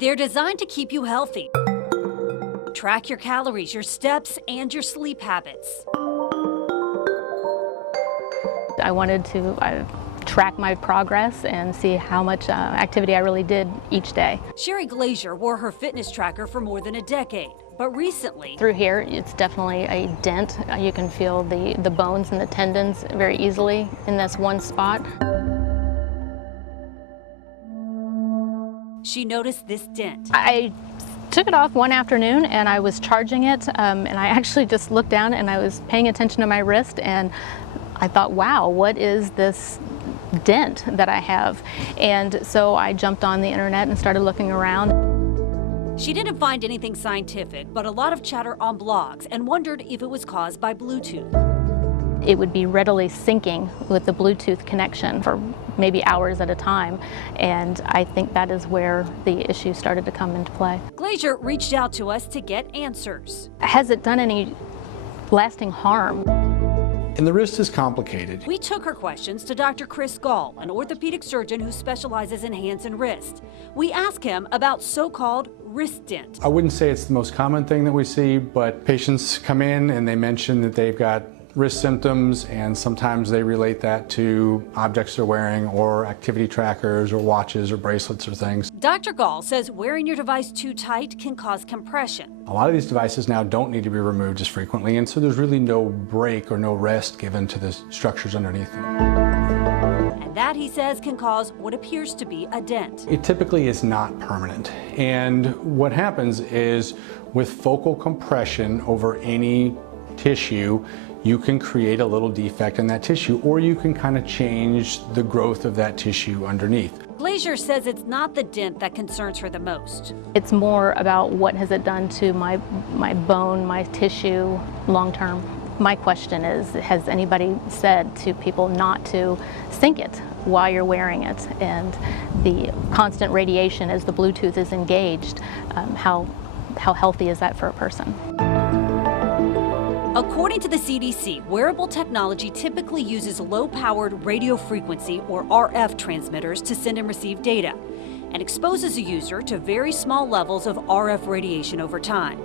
They're designed to keep you healthy. Track your calories, your steps, and your sleep habits. I wanted to track my progress and see how much activity I really did each day. Sherry Glazier wore her fitness tracker for more than a decade, but recently, through here, it's definitely a dent. You can feel the bones and the tendons very easily in this one spot. she noticed this dent. I took it off one afternoon and I was charging it, and I actually just looked down and I was paying attention to my wrist, and I thought, wow, what is this dent that I have? And so I jumped on the internet and started looking around. She didn't find anything scientific, but a lot of chatter on blogs, and wondered if it was caused by Bluetooth. It would be readily syncing with the Bluetooth connection for maybe hours at a time, and I think that is where the issue started to come into play. Glazier reached out to us to get answers. Has it done any lasting harm? And the wrist is complicated. We took her questions to Dr. Chris Gall, an orthopedic surgeon who specializes in hands and wrist. We asked him about so-called wrist dent. I wouldn't say it's the most common thing that we see, but patients come in and they mention that they've got wrist symptoms, and sometimes they relate that to objects they're wearing or activity trackers or watches or bracelets or things. Dr. Gall says wearing your device too tight can cause compression. A lot of these devices now don't need to be removed as frequently, and so there's really no break or no rest given to the structures underneath them. And that, he says, can cause what appears to be a dent. It typically is not permanent, and what happens is with focal compression over any tissue, you can create a little defect in that tissue, or you can kind of change the growth of that tissue underneath. Glazier says it's not the dent that concerns her the most. It's more about what has it done to my bone, my tissue long term. My question is, has anybody said to people not to sync it while you're wearing it? And the constant radiation as the Bluetooth is engaged, how healthy is that for a person? According to the CDC, wearable technology typically uses low-powered radio frequency, or RF, transmitters to send and receive data, and exposes a user to very small levels of RF radiation over time.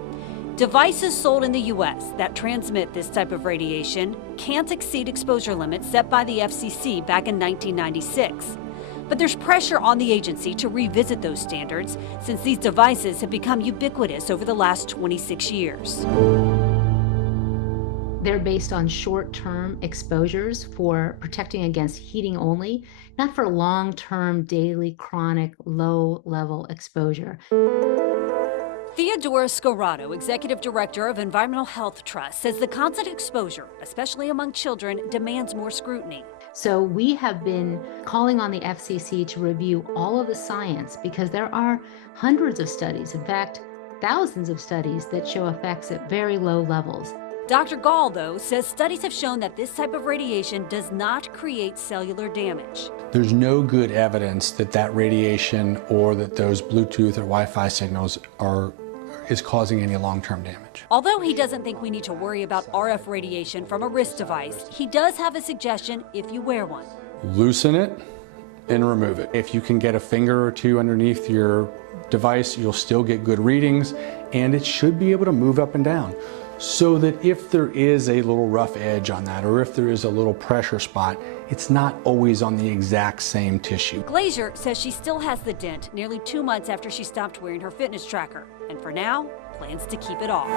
Devices sold in the U.S. that transmit this type of radiation can't exceed exposure limits set by the FCC back in 1996. But there's pressure on the agency to revisit those standards, since these devices have become ubiquitous over the last 26 years. They're based on short-term exposures for protecting against heating only, not for long-term, daily, chronic, low-level exposure. Theodora Scorado, Executive Director of Environmental Health Trust, says the constant exposure, especially among children, demands more scrutiny. So we have been calling on the FCC to review all of the science, because there are hundreds of studies, in fact, thousands of studies that show effects at very low levels. Dr. Gall, though, says studies have shown that this type of radiation does not create cellular damage. There's no good evidence that that radiation or that those Bluetooth or Wi-Fi signals is causing any long-term damage. Although he doesn't think we need to worry about RF radiation from a wrist device, he does have a suggestion if you wear one. Loosen it and remove it. If you can get a finger or two underneath your device, you'll still get good readings, and it should be able to move up and down, so that if there is a little rough edge on that, or if there is a little pressure spot, it's not always on the exact same tissue. Glazier says she still has the dent nearly 2 months after she stopped wearing her fitness tracker, and for now, plans to keep it off.